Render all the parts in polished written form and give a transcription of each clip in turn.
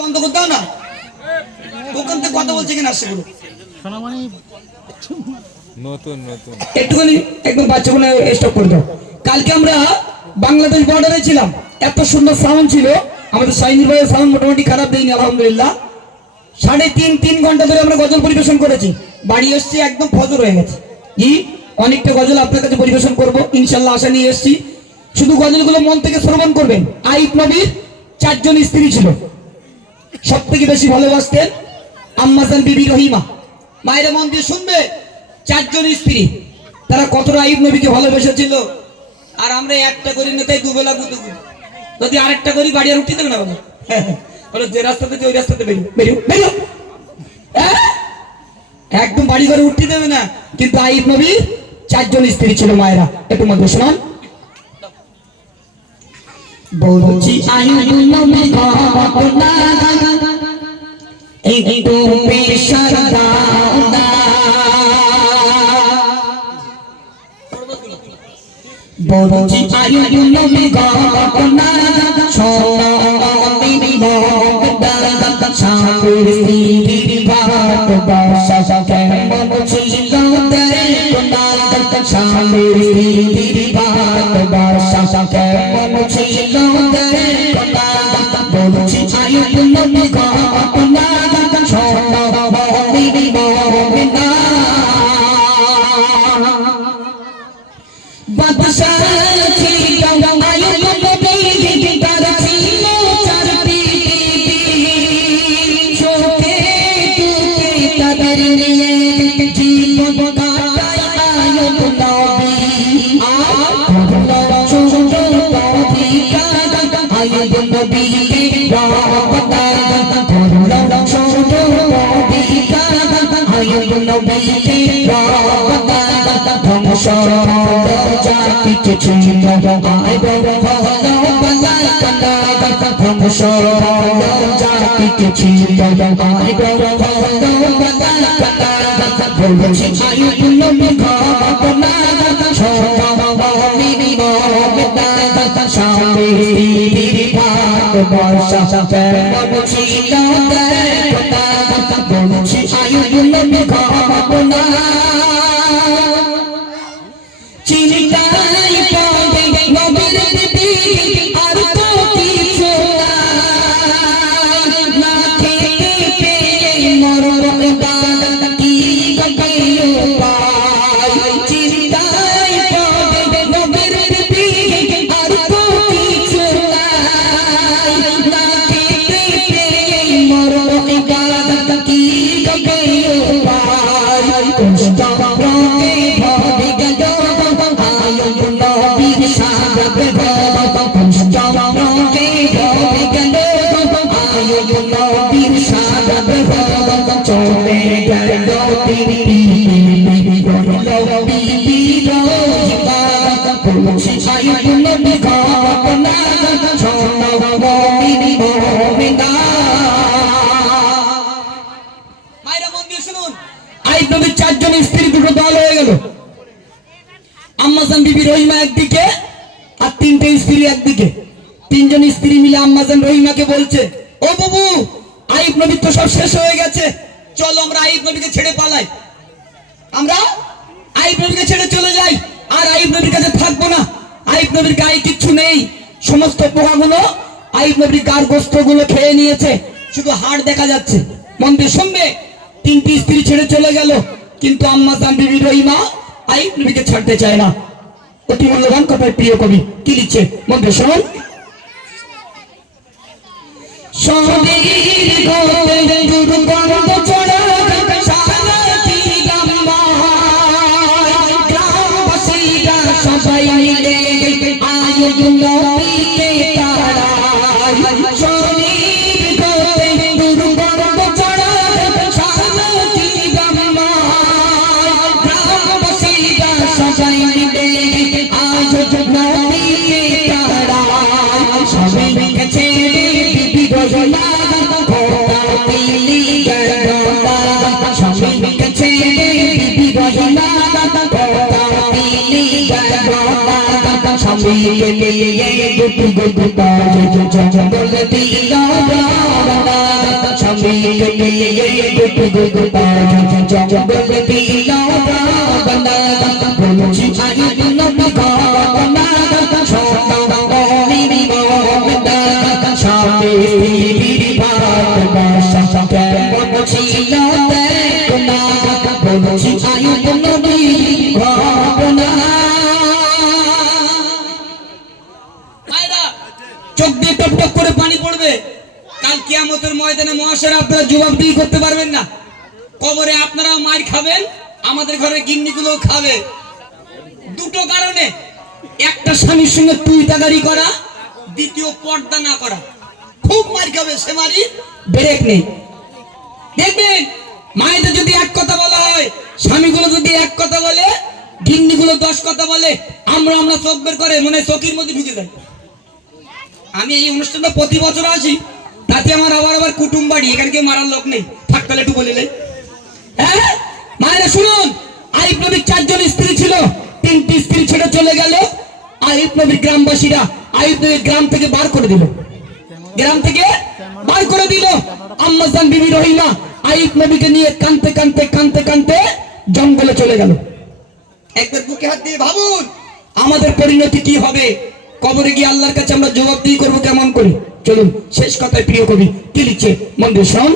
বন্ধ করতে না ওখান থেকে কথা বলছে কিনা সেগুলো নতুন নতুন একটুখানি একদম বাচ্চাগুলো স্টপ করে দাও। কালকে আমরা বাংলাদেশ বর্ডারে ছিলাম, এত সুন্দর সাউন্ড ছিল। আমাদের সাইনির ভাইয়ের সাউন্ড মোটামুটি খারাপ দেয়নি আলহামদুলিল্লাহ। 3.5 ঘন্টা ধরে আমরা গজল পরিবেশন করেছি। বাড়ি এসছি একদম ফজর হয়ে গেছে। অনেকটা গজল আপনার কাছে পরিবেশন করবো ইনশাল্লাহ, আশা নিয়ে এসছি। শুধু গজলগুলো মন থেকে শ্রবণ করবেন। আইব নবীর 4 জন স্ত্রী ছিল, সব থেকে বেশি ভালোবাসতেন আম্মাজান বিবি রহিমা। মায়েরা মন দিয়ে শুনবে, 4 জন স্ত্রী, তারা কতটা আইব নবীকে ভালোবেসেছিল। আর আমরা একটা করি না, তাই দুবেলা গুতো যদি আরেকটা করি বাড়ি আর উঠতে দেবে না বলো। বলো যে রাস্তাতে ওই রাস্তাতে বেরিও একদম বাড়ি ঘরে উঠতে দেবে না। কিন্তু আইব নবীর 4 জন স্ত্রী ছিল মায়েরা। একটু মধ্যে শোনান। বলছি আইব নবী ঘটনা একটু পেশার দাও না, বলছি আইব নবী ঘটনা ছড়ানি মগদা সাগর তীর ভাত বাসা কেমন ছিল দেখনা সাগর তীর ভাত বাসা কেমন ছিল দেখনা, বলছি আইব নবী ঘটনা ছড়ানি মগদা বাদশা ছিল আইব নবী তার ছিল 4 চোখে দুকে তাদের নিয়ে জীবন কাটায় আইব নবী। আর ছোট অধিকার আইব নবীকে রহমতা করল, ছোট অধিকার আইব নবীকে রহমতা ধ্বংস যা কিছু ছিল আইব ভালো বাজার কানা ধ্বংস যা কিছু ছিল আইব ভালো বাজার কানা, বলছি আইব নবী ঘটনা ছড়ানি মগদা সাগর ভাত বাসা কেমন ছিল দেখনা, বলছি আইব নবী ঘটনা চিন্তাই পড়ে নবীর দিদি আর তো কিছু নাই, না খেতে পেয়ে মরণ বাদ কি গবে উপায়। চিন্তাই পড়ে নবীর দিদি আর তো কিছু নাই, না খেতে পেয়ে মরণ বাদ কি গবে উপায়। কষ্ট প্রাণে ভরে গেল আইব নবীর সাগর কষ্ট প্রাণে ভরে গেল আইব নবীর সাগর চলে গেল তিনি বলছি আইব নবী ঘটনা ছড়ানি মগদা। মায়েরা মন দিয়ে শুনুন, আইব নবীর 4 জন স্ত্রী দুটো দল হয়ে গেল। আম্মাজান বিবি রহিমা একদিকে আর 3টে স্ত্রী একদিকে। 3 জন স্ত্রী মিলে আম্মাজান রহিমাকে বলছে, ও বাবু আইব নবী তো সব শেষ হয়ে গেছে, চলো আমরা আইব নবীকে ছেড়ে পালাই, আমরা আইব নবীকে ছেড়ে চলে যাই, আর আইব নবীর কাছে থাকবো না। আইব নবীর গায়ে কিচ্ছু নেই, সমস্ত পোকাগুলো আইব নবীর গার গোস্তগুলো খেয়ে নিয়েছে, শুধু হাড় দেখা যাচ্ছে। মন দিয়ে শুনবে, 3টি স্ত্রী ছেড়ে চলে গেল, কিন্তু আম্মাজান বিবি রহিমা আইব নবীকে ছাড়তে চায় না। অতি মূল্যবান কথায় প্রিয় কবি কি লিখছে মন দিয়ে শুনুন। শরীর গোতে দুর্গন্ধ ছড়া সারাটি গ্রামবাসীরা সবাই মিলে আইব নবীকে তাড়ায়। শরীর গোতে দুর্গন্ধ ছড়া সারাটি গ্রামবাসীরা সবাই মিলে আইব নবীকে তাড়ায়। সবাই গেছে বিবি রহিমা ঘোড়া পিলি গড়া, সবাই গেছে বিবি রহিমা ঘোড়া পিলি গড়া, সবাই মিলে গুট গুট জঙ্গল দিল গুট গুট পায় জঙ্গল দিলা বানা বলছি আইব নবী গানা ছোট বলি মোমদা সামনে পীর ভালোবাসা কেমন ছিল দেখনা বলছি আইব নবী গানা। চোখ দিয়ে টপ টপ করে পানি পড়বে। কাল কিয়ামতের ময়দানে মহাশয় আপনারা জবাবদিহি করতে পারবেন না। কবরে আপনারাও মার খাবেন, আমাদের ঘরে গিন্নিগুলোও খাবে। দুটো কারণে, একটা স্বামীর সঙ্গে তুই তাগারি করা, দ্বিতীয় পর্দা না করা। খুব মার খাবে, সে মারি ব্রেক নেই। দেখবেন মায়েদের যদি এক কথা বলা হয়, স্বামীগুলো যদি এক কথা বলে, গিন্নিগুলো 10 কথা বলে, আমরা চোখ বের করে মনে চোখের মধ্যে ঢুকে যায়। আমি এই অনুষ্ঠানটা প্রতি বছর আসি, তাতে আমার আবার কুটুম বাড়ি, এখানে কেউ মারার লোক নেই, থাকতালে একটু বলিলে। হ্যাঁ মায়েরা শুনুন, আইব নবীর 4 জন স্ত্রী ছিল, 3টি স্ত্রী ছেড়ে চলে গেল। আইব নবীর গ্রামবাসীরা আইব নবীর গ্রাম থেকে বার করে দিল, গ্রাম থেকে বার করে দিল। আম্মা জান বিবি রহিমা আইব নবীকে নিয়ে কাঁদতে কাঁদতে কাঁদতে কাঁদতে জঙ্গলে চলে গেল। একবার বুকে হাত দিয়ে ভাবুন আমাদের পরিণতি কি হবে। কবরে গিয়ে আল্লাহর কাছে আমরা জবাবদিহি করবো কেমন করি। চলুন শেষ কথায় প্রিয় কবি কি লিখছে মন দিয়ে শোন।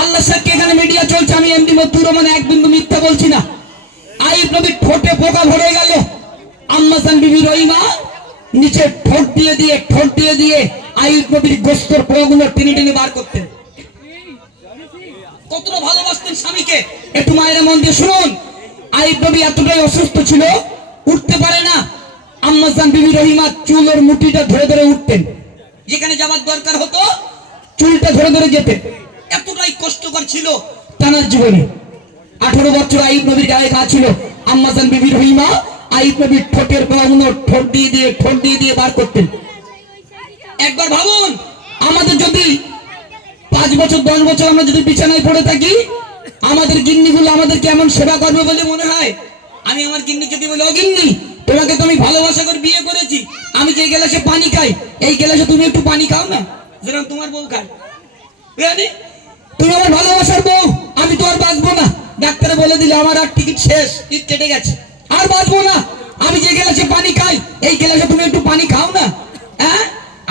আল্লাহ সাক্ষী এখানে মিডিয়া চলছে, আমি এমডি মতুর রহমান এক বিন্দু মিথ্যা বলছি না। আইব নবীর ঠোঁটে পোকা ভরে গেল। আম্মা জান বিবি রহিমা নিচে ঠোঁট দিয়ে দিয়ে আইব নবীর গোস্তর পোকাগুলো টেনে টেনে বার করতেন। কতটা ভালোবাসতেন স্বামীকে, একটু মায়ের মন দিয়ে শুনুন। আইব নবী এতটাই অসুস্থ ছিল, উঠতে পারে না। আম্মা জান বিবি রহিমা চুলের মুঠিটা ধরে ধরে উঠতেন, যেখানে যাওয়ার দরকার হতো চুলটা ধরে ধরে যেতেন। এতটাই কষ্টকর ছিল তার জীবনে। 18 বছর আইব নবীর গায়ে ঘা ছিল। আম্মা জান বিবি রহিমা আইব নবীর ঠোঁটের পোকাগুলো ঠোঁট দিয়ে দিয়ে বার করতেন। একবার ভাবুন, আমাদের যদি 5 বছর 10 বছর আমরা যদি বিছানায় পড়ে থাকি, আমাদের গিন্নিগুলো আমাদের কেমন সেবা করবে বলে মনে হয়। আমি আমার গিন্নিকে যদি বলি, ও গিন্নি তোমাকে তো আমি ভালোবাসা করে বিয়ে করেছি, আমি যে গ্লাসে পানি খাই এই গ্লাসে তুমি একটু পানি খাও না, যেরকম তোমার বউ খায়। তুমি আমার ভালোবাসার বউ, আমি তো আর বাঁচবো না। ডাক্তারে বলে দিলে আমার আর টিকিট শেষ, টিকিট কেটে গেছে, আর বাঁচবো না। আমি যে গ্লাসে পানি খাই এই গ্লাসে তুমি একটু পানি খাও না। হ্যাঁ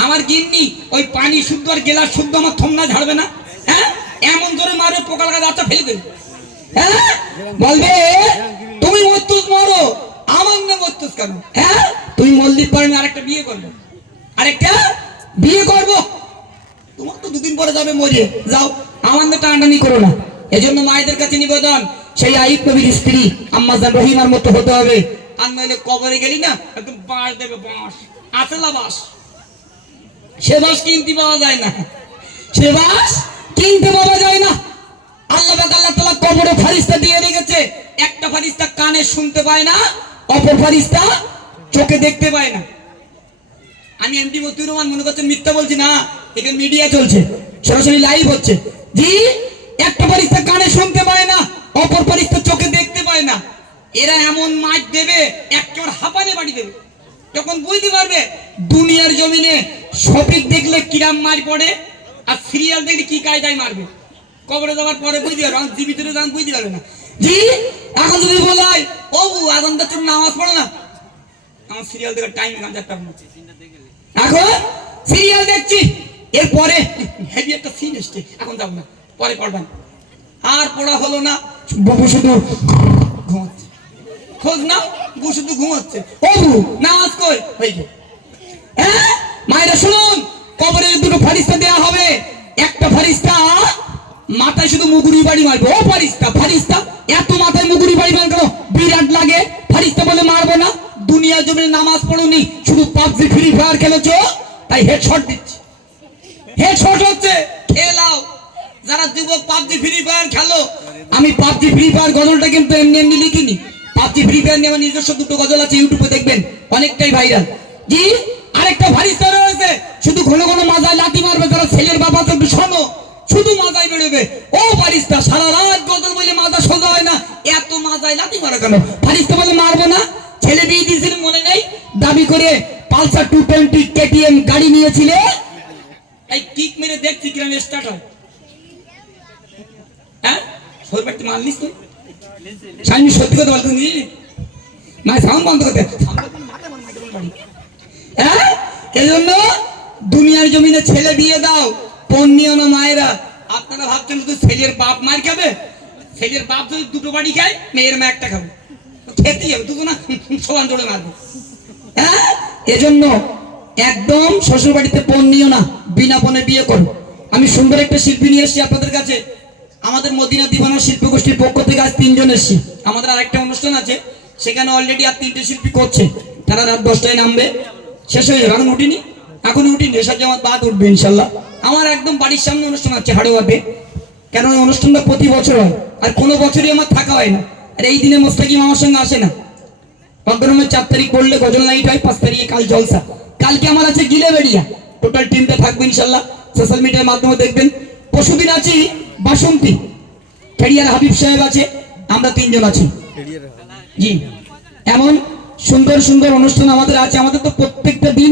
আমার গিন্নি ওই পানি শুদ্ধ আর গ্লাস শুদ্ধ আমার থমনা ঝাড়বে না। হ্যাঁ এমন ধরে মারে পোকা লাগা যাচ্ছে ফেলে দেবে। হ্যাঁ বলবে তুমি মরতুস মরো, আমার না মরতুস কেন? হ্যাঁ তুমি মল্লিক পারে আরেকটা বিয়ে করবো, আরেকটা বিয়ে করবো। তোমার তো 2 দিন পরে যাবে মরে, যাও, আমার না টানাটানি করো না। এজন্য মায়েদের কাছে নিবেদন, সেই আইব নবীর স্ত্রী আম্মা জান রহিমার মতো হতে হবে। আর নইলে কবরে গেলি না একদম বাঁশ দেবে, বাঁশ আসলা বাঁশ, সে বাঁশ কিনতে পাওয়া যায় না, সে বাঁশ কিনতে পাওয়া যায় না। আল্লাহ তাআলা কবরে ফেরেশতা দিয়ে রেখেছে, একটা ফেরেশতা কানে শুনতে পায় না, অপর ফেরেশতা চোখে দেখতে পায় না। আমি এমডি মতিউর রহমান মনে করছেন মিথ্যা বলছি না, এখানে মিডিয়া চলছে, সরাসরি লাইভ হচ্ছে। জি একটা ফেরেশতা কানে শুনতে পায় না, অপর ফেরেশতা চোখে দেখতে পায় না। এরা এমন মাছ দেবে একেবারে হাঁপানে বাড়ি দেবে, তখন বুঝতে পারবে দুনিয়ার জমিনে শফিক দেখলে কিরাম মার পড়ে, আর সিরিয়াল দেখলে কি কায়দায় মারবে, কবরে যাওয়ার পরে বুঝতে পারবে, আমার জীবিত যান বুঝতে পারবে না। জি এখন যদি বলাই ও আজানটা তুমি নামাজ পড়ো না, আমার সিরিয়াল দেখার টাইম গাঞ্জারটা এখন সিরিয়াল দেখছি, এরপরে হেভি একটা সিন এসছে, এখন যাবো না, পরে পড়বেন। আর পড়া হলো না, বাবু শুধু ঘুমাচ্ছে, খোঁজ নাও বউ শুধু ঘুমাচ্ছে, ও নামাজ কই হয়ে গেল। হ্যাঁ মায়েরা শুনুন, কবরে দুটো ফারিস্তা দেয়া হবে, একটা ফারিস্তা মাথায় শুধু মুগুরি বাড়ি মারবে, ও ফারিস্তা এত মাথায় মুগুরি বাড়ি মার কেন, বিরাট লাগে। ফারিস্তা বলে মারবো না, দুনিয়া জমিনে নামাজ পড়ুনি, শুধু পাবজি ফ্রি ফায়ার খেলেছো তাই হেডশট দিচ্ছি, হেডশট হচ্ছে খেলাও। যারা যুবক পাবজি ফ্রি ফায়ার খেলো, আমি পাবজি ফ্রি ফায়ার গজলটা কিন্তু এমনি এমনি লিখিনি, পাবজি ফ্রি ফায়ার নিয়ে আমার নিজস্ব দুটো গজল আছে, ইউটিউবে দেখবেন, অনেকটাই ভাইরাল। জি আরেকটা ফারিস্তা রয়েছে, শুধু ঘন ঘন মাজায় লাঠি মারবে, যারা ছেলের বাবা তো শোনো, শুধু মাজায় বেরোবে, ও ফারিস্তা সারা রাত গজল বলে মাজা সোজা হয় না, এত মাজায় লাঠি মারা কেন? ফারিস্তা বলে মারবো না, ছেলে বিয়ে দিয়েছিল মনে নেই, দাবি করে পালসার 220 কেটিএম গাড়ি নিয়েছিলে, এই কিক মেরে দেখছি কিরম স্টার্ট হয়। হ্যাঁ সরবারটি মারলিস তুই, সাইনি সত্যি কথা বলতে নি না, সাউন্ড বন্ধ করতে। হ্যাঁ এজন্য দুনিয়ার জমিনে ছেলে বিয়ে দাও, পণ নিও না মায়েরা। আপনারা ভাবছেন শুধু ছেলের বাপ মার খাবে, ছেলের বাপ যদি দুটো বাড়ি খায়, মেয়ের মা একটা খাবে, খেতেই হবে, দুটো না সমান জোরে মারবে। হ্যাঁ এজন্য একদম শ্বশুর বাড়িতে পণ নিও না, বিনা পণে বিয়ে করো। আমি সুন্দর একটা শিল্পী নিয়ে এসেছি আপনাদের কাছে, আমাদের মদিনা দিবানা শিল্পী গোষ্ঠীর পক্ষ থেকে আজ 3 জন এসেছি। আমাদের আরেকটা অনুষ্ঠান আছে, সেখানে অলরেডি আর 3টে শিল্পী করছে, তারা রাত 10টায় নামবে, শেষ হয়ে যাবে। এখন উঠিনি এসব জামাত বাদ উঠবে ইনশাল্লাহ। আমার একদম বাড়ির সামনে অনুষ্ঠান আছে হাড়োয়াতে, কেন ওই অনুষ্ঠানটা প্রতি বছর হয়, আর কোনো বছরই আমার থাকা হয় না। আর এই দিনে মোস্তাকিম আমার সঙ্গে আসে না, অগ্রমের 4 তারিখ পড়লে গজল নাইট হয়, 5 তারিখে কাল জলসা, কালকে আমার আছে গিলেবেড়িয়া, টোটাল টিমটা থাকবে ইনশাল্লাহ, সোশ্যাল মিডিয়ার মাধ্যমে দেখবেন। পরশুদিন আছি বাসন্তী, খেড়িয়ার হাবিব সাহেব আছে, আমরা 3 জন আছি। জি এমন সুন্দর সুন্দর অনুষ্ঠান আমাদের আছে, আমাদের তো প্রত্যেকটা দিন